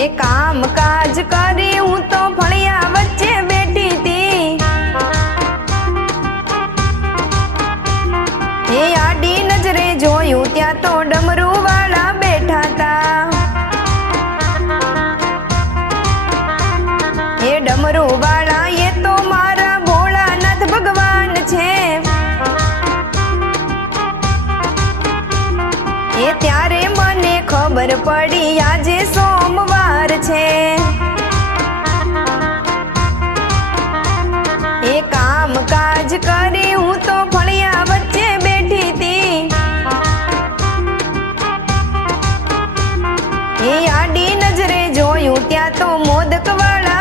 એ કામ કાજ કરી હું તો ફળિયા વચ્ચે બેઠી તી। એ આડી નજરે જોયું ત્યાં તો ડમરૂ વાળા બેઠા તા। એ ડમરૂ વાળા એ તો મારા ભોળાનાથ ભગવાન છે। એ ત્યારે મને ખબર પડી આજે સોમવાર છે। એ કામ કાજ કરી હું તો ફળિયા વચ્ચે બેઠી તી। એ આડી નજરે જોયું ત્યાં તો મોદક વાળા